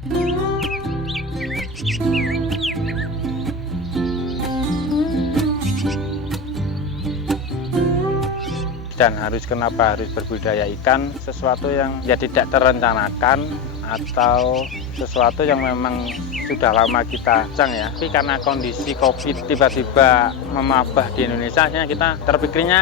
Dan kenapa harus berbudidaya ikan, sesuatu yang ya tidak terencanakan atau sesuatu yang memang sudah lama kita cang ya. Tapi karena kondisi COVID tiba-tiba memabah di Indonesia, akhirnya kita terpikirnya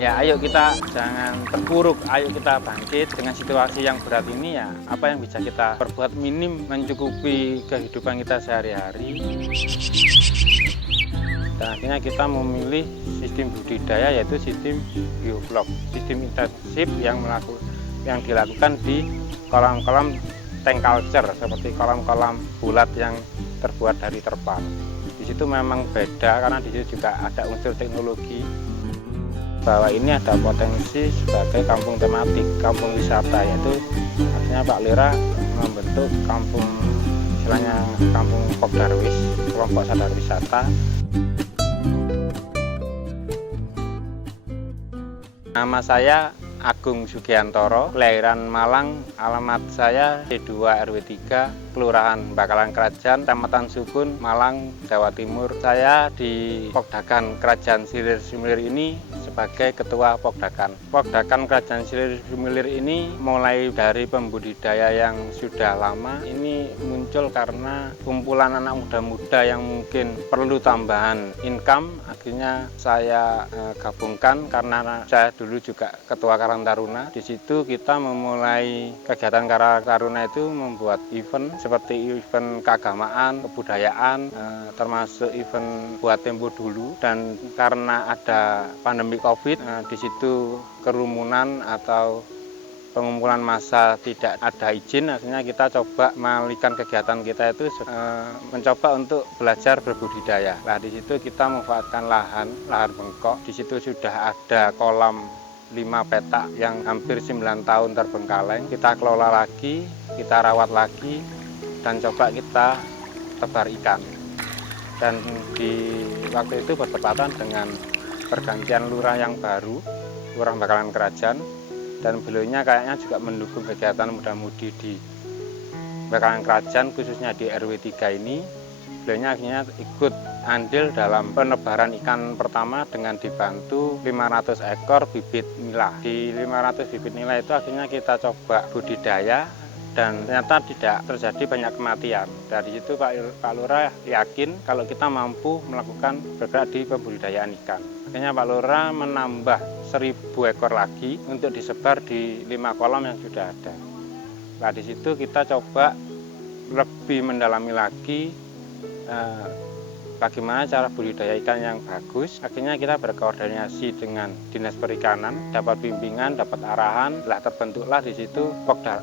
ya ayo kita jangan terpuruk, ayo kita bangkit dengan situasi yang berat ini ya. Apa yang bisa kita perbuat minim mencukupi kehidupan kita sehari-hari. Dan akhirnya kita memilih sistem budidaya yaitu sistem bioflok, sistem intensif yang dilakukan di kolam-kolam tank culture seperti kolam-kolam bulat yang terbuat dari terpal. Di situ memang beda karena di situ juga ada unsur teknologi bahwa ini ada potensi sebagai kampung tematik, kampung wisata, yaitu artinya Pak Lurah membentuk kampung istilahnya kampung Pokdarwis, kelompok sadar wisata. Nama saya Agung Sugiantoro, kelahiran Malang, alamat saya D2 RW 3, Kelurahan Bakalan Krajan, Kecamatan Sukun, Malang, Jawa Timur. Saya di Pokdakan Krajan Silir Sumilir ini sebagai Ketua Pokdakan. Pokdakan Krajan Silir Sumilir ini mulai dari pembudidaya yang sudah lama, ini muncul karena kumpulan anak muda-muda yang mungkin perlu tambahan income. Akhirnya saya gabungkan karena saya dulu juga Ketua Karang Taruna. Di situ kita memulai kegiatan Karang Taruna itu membuat event seperti event keagamaan, kebudayaan, termasuk event buat tempo dulu. Dan karena ada pandemi COVID, di situ kerumunan atau pengumpulan massa tidak ada izin, akhirnya kita coba mengalihkan kegiatan kita itu mencoba untuk belajar berbudidaya. Nah, di situ kita memanfaatkan lahan bengkok. Di situ sudah ada kolam 5 petak yang hampir 9 tahun terbengkalai. Kita kelola lagi, kita rawat lagi, dan coba kita tebar ikan. Dan di waktu itu bertepatan dengan pergantian lurah yang baru, Lurah Bakalan Krajan, dan beliaunya kayaknya juga mendukung kegiatan muda-mudi di Bakalan Krajan, khususnya di RW 3 ini. Beliaunya akhirnya ikut andil dalam penebaran ikan pertama dengan dibantu 500 ekor bibit nila. Di 500 bibit nila itu akhirnya kita coba budidaya dan ternyata tidak terjadi banyak kematian. Dari situ Pak Lurah yakin kalau kita mampu melakukan bergerak di pembudidayaan ikan. Akhirnya Pak Lurah menambah 1000 ekor lagi untuk disebar di 5 kolam yang sudah ada. Nah, di situ kita coba lebih mendalami lagi bagaimana cara budidaya ikan yang bagus. Akhirnya kita berkoordinasi dengan Dinas Perikanan, dapat bimbingan, dapat arahan, terbentuklah di situ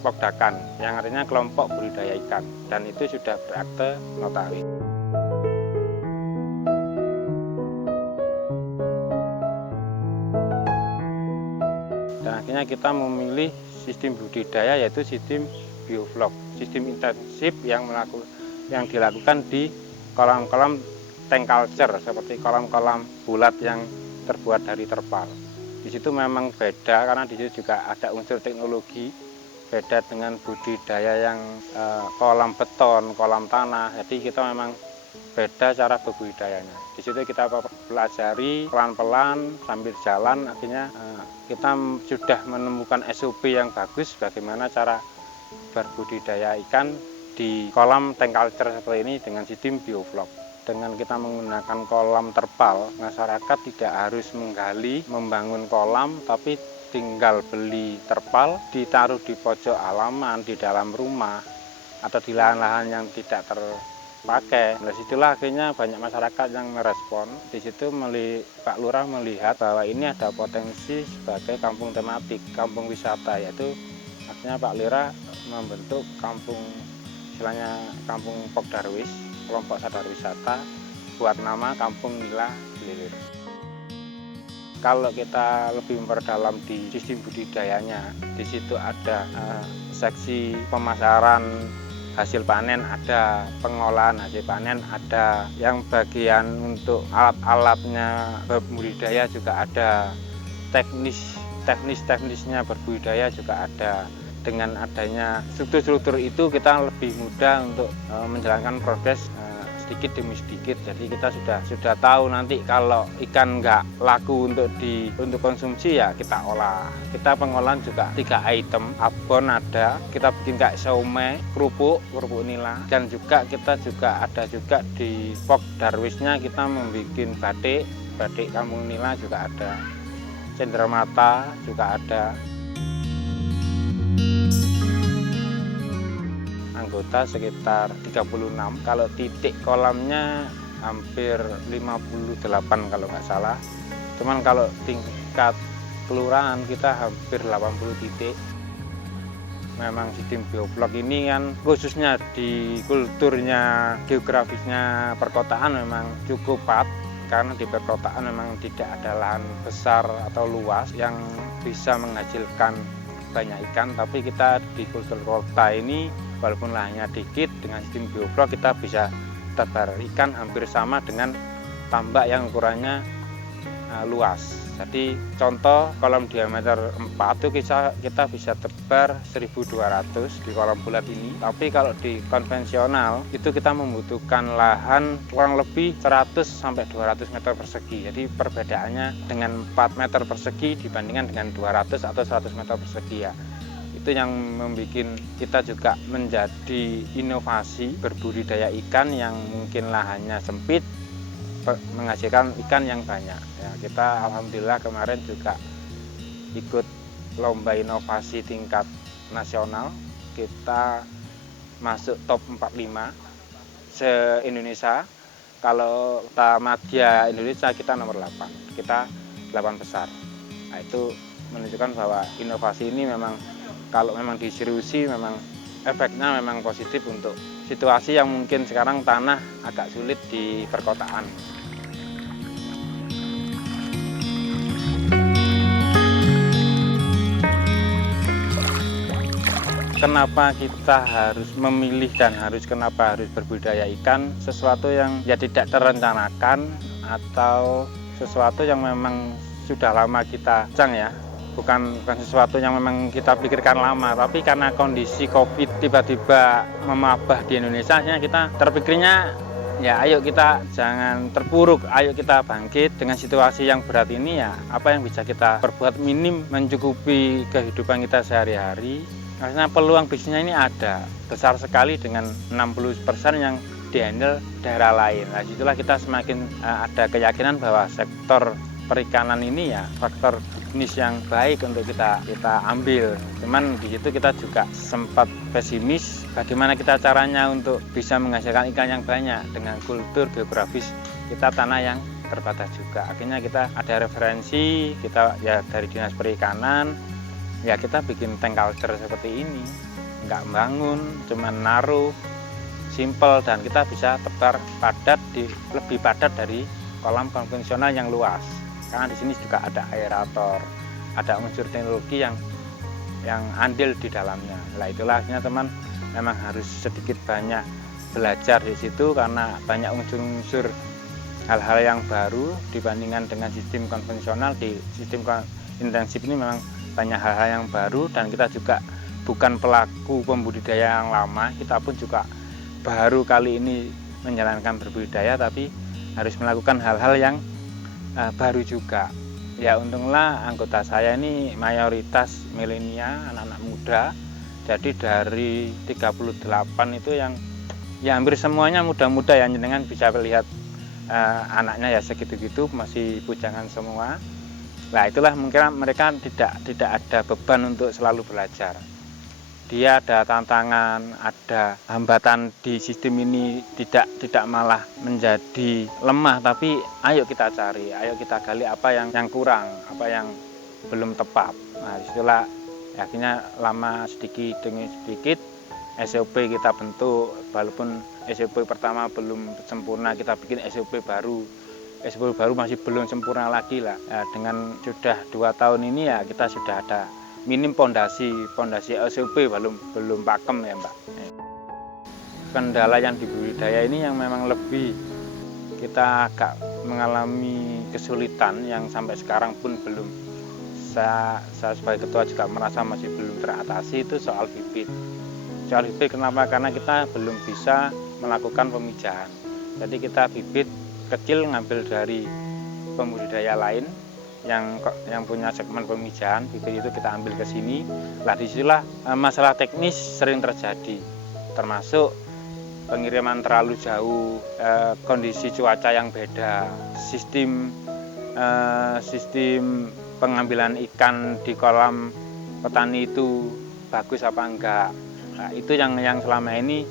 Pokdakan, yang artinya kelompok budidaya ikan, dan itu sudah berakte notaris. Dan akhirnya kita memilih sistem budidaya yaitu sistem bioflok, sistem intensif yang dilakukan di kolam-kolam tank culture seperti kolam-kolam bulat yang terbuat dari terpal. Di situ memang beda karena di situ juga ada unsur teknologi, beda dengan budidaya yang kolam beton, kolam tanah. Jadi kita memang beda cara berbudidayanya. Di situ kita pelajari pelan-pelan sambil jalan, akhirnya kita sudah menemukan SOP yang bagus bagaimana cara berbudidaya ikan di kolam tank culture seperti ini dengan sistem bioflok. Dengan kita menggunakan kolam terpal, masyarakat tidak harus menggali, membangun kolam, tapi tinggal beli terpal, ditaruh di pojok halaman, di dalam rumah, atau di lahan-lahan yang tidak terpakai. Dari situlah akhirnya banyak masyarakat yang merespon. Di situ Pak Lurah melihat bahwa ini ada potensi sebagai kampung tematik, kampung wisata, yaitu akhirnya Pak Lurah membentuk kampung istilahnya kampung Pokdarwis, kelompok sadar wisata, buat nama Kampung Nila Lilir. Kalau kita lebih memperdalam di sistem budidayanya, di situ ada seksi pemasaran hasil panen, ada pengolahan hasil panen, ada yang bagian untuk alat-alatnya berbudidaya juga ada, teknisnya berbudidaya juga ada. dengan adanya struktur-struktur itu kita lebih mudah untuk menjalankan proses sedikit demi sedikit. Jadi kita sudah tahu nanti kalau ikan nggak laku untuk konsumsi ya kita olah. Kita pengolahan juga 3 item, abon ada, kita bikin kayak siomay, kerupuk nila, dan juga kita ada juga di Pok Darwisnya kita membuat batik kampung nila juga ada, cenderamata juga ada. Anggota sekitar 36, kalau titik kolamnya hampir 58 kalau nggak salah. Cuman kalau tingkat kelurahan kita hampir 80 titik. Memang sistem bioblok ini kan khususnya di kulturnya, geografisnya perkotaan memang cukup pat, karena di perkotaan memang tidak ada lahan besar atau luas yang bisa menghasilkan banyak ikan, tapi kita di kultur kota ini walaupun lahannya dikit, dengan sistem bioblok kita bisa tebar ikan hampir sama dengan tambak yang ukurannya luas. Jadi contoh kolam diameter 4 itu kita bisa tebar 1.200 di kolam bulat ini. Tapi kalau di konvensional itu kita membutuhkan lahan kurang lebih 100 sampai 200 meter persegi. Jadi perbedaannya dengan 4 meter persegi dibandingkan dengan 200 atau 100 meter persegi ya. Itu yang membuat kita juga menjadi inovasi berbudidaya ikan yang mungkin lahannya sempit menghasilkan ikan yang banyak. Ya, kita alhamdulillah kemarin juga ikut lomba inovasi tingkat nasional. Kita masuk top 45 se-Indonesia. Kalau Tamadya Indonesia kita nomor 8. Kita 8 besar. Nah, itu menunjukkan bahwa inovasi ini memang kalau memang diseriusi memang efeknya memang positif untuk situasi yang mungkin sekarang tanah agak sulit di perkotaan. Kenapa kita harus memilih dan kenapa harus berbudidaya ikan, sesuatu yang ya tidak terencanakan atau sesuatu yang memang sudah lama kita ya. Bukan sesuatu yang memang kita pikirkan lama, tapi karena kondisi COVID tiba-tiba memabah di Indonesia, kita terpikirnya ya ayo kita jangan terpuruk, ayo kita bangkit dengan situasi yang berat ini ya, apa yang bisa kita perbuat minim mencukupi kehidupan kita sehari-hari. Karena peluang bisnisnya ini ada, besar sekali dengan 60% yang dihandle daerah lain. Nah, situlah kita semakin ada keyakinan bahwa sektor perikanan ini ya faktor bisnis yang baik untuk kita ambil. Cuman di situ kita juga sempat pesimis bagaimana kita caranya untuk bisa menghasilkan ikan yang banyak dengan kultur geografis kita tanah yang terbatas juga. Akhirnya kita ada referensi kita ya dari Dinas Perikanan, ya kita bikin tank culture seperti ini, nggak bangun, cuman naruh, simple, dan kita bisa tebar padat lebih padat dari kolam konvensional yang luas. Karena di sini juga ada aerator, ada unsur teknologi yang andil di dalamnya. Nah itulah akhirnya teman memang harus sedikit banyak belajar di situ karena banyak unsur-unsur hal-hal yang baru dibandingkan dengan sistem konvensional. Di sistem intensif ini memang banyak hal-hal yang baru dan kita juga bukan pelaku pembudidaya yang lama, kita pun juga baru kali ini menjalankan berbudidaya tapi harus melakukan hal-hal yang baru juga. Ya untunglah anggota saya ini mayoritas milenial, anak-anak muda. Jadi dari 38 itu yang ya hampir semuanya muda-muda ya, dengan bisa lihat anaknya ya segitu-gitu masih bujangan semua. Nah itulah mungkin mereka tidak ada beban untuk selalu belajar. Dia ada tantangan, ada hambatan di sistem ini, tidak malah menjadi lemah, tapi ayo kita cari, ayo kita gali apa yang kurang, apa yang belum tepat. Nah disitulah akhirnya lama sedikit demi sedikit SOP kita bentuk, walaupun SOP pertama belum sempurna, kita bikin SOP baru. SOP baru masih belum sempurna lagi lah. Ya, dengan sudah 2 tahun ini ya kita sudah ada minim pondasi SOP belum pakem ya Mbak. Kendala yang di budidaya ini yang memang lebih kita agak mengalami kesulitan yang sampai sekarang pun belum saya sebagai ketua juga merasa masih belum teratasi itu soal bibit. Soal bibit kenapa? Karena kita belum bisa melakukan pemijahan. Jadi kita bibit kecil ngambil dari pembudidaya lain yang punya segmen pemijahan, bibit itu kita ambil ke sini. Lah disitulah masalah teknis sering terjadi, termasuk pengiriman terlalu jauh, kondisi cuaca yang beda, sistem pengambilan ikan di kolam petani itu bagus apa enggak. Nah, itu yang selama ini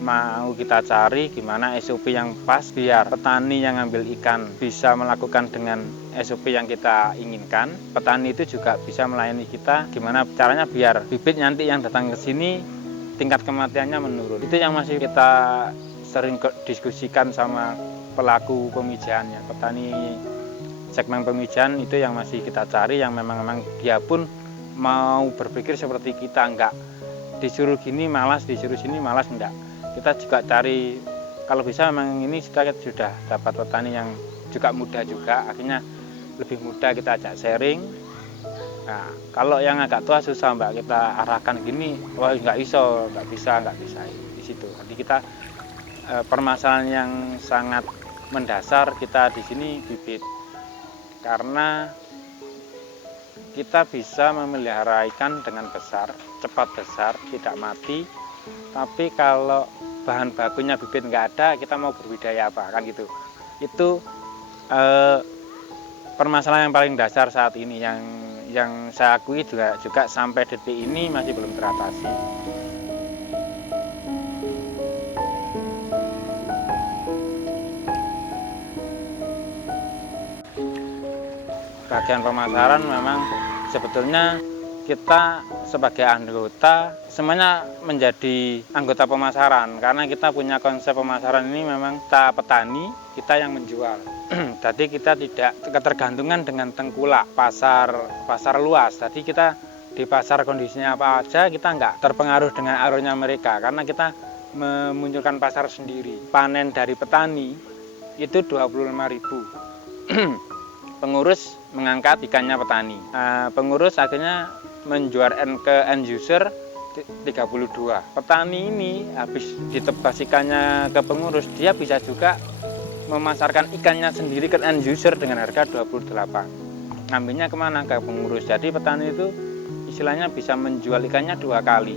mau kita cari gimana SOP yang pas biar petani yang ngambil ikan bisa melakukan dengan SOP yang kita inginkan. Petani itu juga bisa melayani kita gimana caranya biar bibit nanti yang datang ke sini tingkat kematiannya menurun. Itu yang masih kita sering diskusikan sama pelaku pemijahannya. Petani segmen pemijahan itu yang masih kita cari, yang memang dia pun mau berpikir seperti kita, enggak disuruh gini malas, disuruh sini malas, enggak. Kita juga cari, kalau bisa memang ini kita sudah dapat petani yang juga muda juga, akhirnya lebih mudah kita ajak sharing. Nah, kalau yang agak tua susah Mbak, kita arahkan gini, wah nggak bisa di situ. Jadi kita permasalahan yang sangat mendasar kita di sini bibit. Karena kita bisa memelihara ikan dengan besar, cepat besar, tidak mati. Tapi kalau bahan bakunya bibit nggak ada, kita mau berbudidaya apa kan gitu. Itu permasalahan yang paling dasar saat ini yang saya akui juga sampai detik ini masih belum teratasi. Bagian pemasaran memang sebetulnya kita sebagai anggota semuanya menjadi anggota pemasaran, karena kita punya konsep pemasaran ini memang kita petani, kita yang menjual. Jadi kita tidak ketergantungan dengan tengkulak pasar luas. Jadi kita di pasar kondisinya apa aja, kita nggak terpengaruh dengan arusnya mereka, karena kita memunculkan pasar sendiri. Panen dari petani itu 25.000. Pengurus mengangkat ikannya petani. Pengurus akhirnya menjual ke end user 32. Petani ini habis ditebas ikannya ke pengurus, dia bisa juga memasarkan ikannya sendiri ke end user dengan harga 28. Ngambilnya kemana? Ke pengurus. Jadi petani itu istilahnya bisa menjual ikannya 2 kali.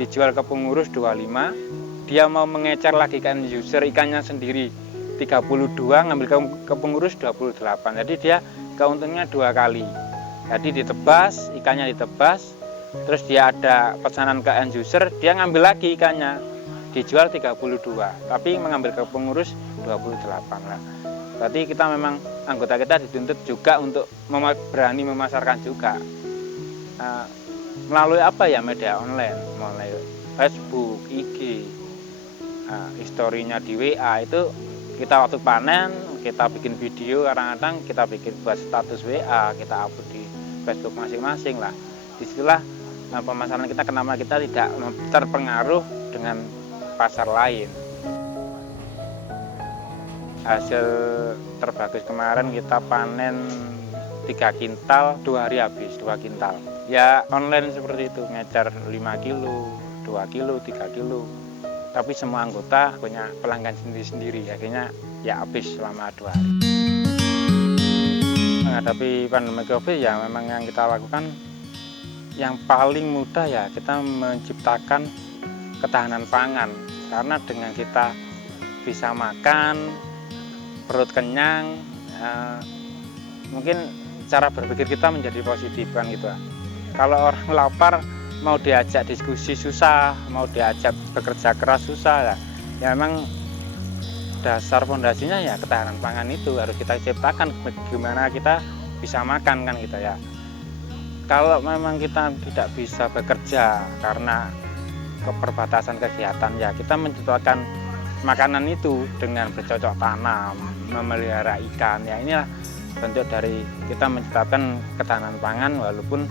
Dijual ke pengurus 25, dia mau mengecer lagi ke end user ikannya sendiri 32, ngambil ke pengurus 28. Jadi dia keuntungannya 2 kali. Jadi ditebas, ikannya ditebas, terus dia ada pesanan ke end user, dia ngambil lagi ikannya, dijual 32, tapi mengambil ke pengurus 28 lah. Berarti kita memang anggota kita dituntut juga untuk berani memasarkan juga. Melalui apa ya, media online, melalui Facebook, IG, historinya di WA itu. Kita waktu panen, kita bikin video, kadang-kadang kita bikin buat status WA, kita upload di Facebook masing-masing lah. Disitulah pemasaran kita, kenapa kita tidak terpengaruh dengan pasar lain. Hasil terbagus kemarin kita panen 3 kintal, 2 hari habis 2 kintal. Ya online seperti itu, ngejar 5 kilo, 2 kilo, 3 kilo. Tapi semua anggota punya pelanggan sendiri-sendiri, akhirnya ya habis selama 2 hari. Menghadapi pandemi COVID ya memang yang kita lakukan yang paling mudah ya kita menciptakan ketahanan pangan. Karena dengan kita bisa makan, perut kenyang, mungkin cara berpikir kita menjadi positif kan gitu. Kalau orang lapar, mau diajak diskusi susah, mau diajak bekerja keras susah ya memang dasar fondasinya ya ketahanan pangan itu harus kita ciptakan, bagaimana kita bisa makan kan gitu ya. Kalau memang kita tidak bisa bekerja karena keperbatasan kegiatan ya kita menciptakan makanan itu dengan bercocok tanam, memelihara ikan ya, inilah bentuk dari kita menciptakan ketahanan pangan walaupun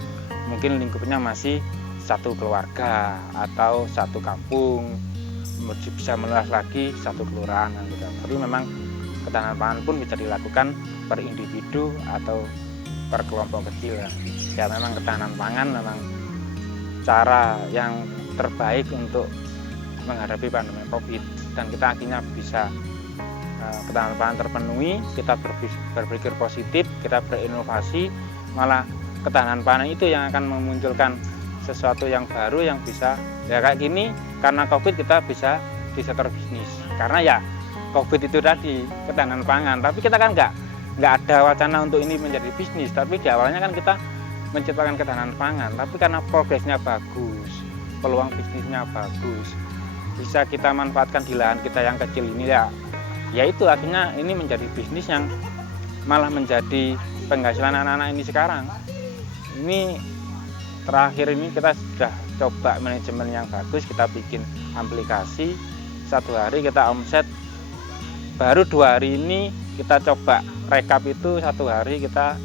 mungkin lingkupnya masih satu keluarga atau satu kampung, bisa meluas lagi satu kelurahan gitu. Tapi memang ketahanan pangan pun bisa dilakukan per individu atau per kelompok kecil ya. Ya memang ketahanan pangan memang cara yang terbaik untuk menghadapi pandemi COVID, dan kita akhirnya bisa ketahanan pangan terpenuhi. Kita berpikir positif, kita berinovasi, malah ketahanan pangan itu yang akan memunculkan sesuatu yang baru yang bisa ya kayak gini. Karena COVID kita bisa di sektor bisnis, karena ya COVID itu tadi ketahanan pangan, tapi kita kan nggak ada wacana untuk ini menjadi bisnis, tapi di awalnya kan kita menciptakan ketahanan pangan, tapi karena progresnya bagus, peluang bisnisnya bagus, bisa kita manfaatkan di lahan kita yang kecil ini ya itu akhirnya ini menjadi bisnis yang malah menjadi penghasilan anak-anak ini sekarang. Ini terakhir ini kita sudah coba manajemen yang bagus, kita bikin aplikasi, satu hari kita omset, baru 2 hari ini kita coba rekap itu, satu hari kita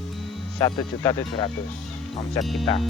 1.700.000 omset kita.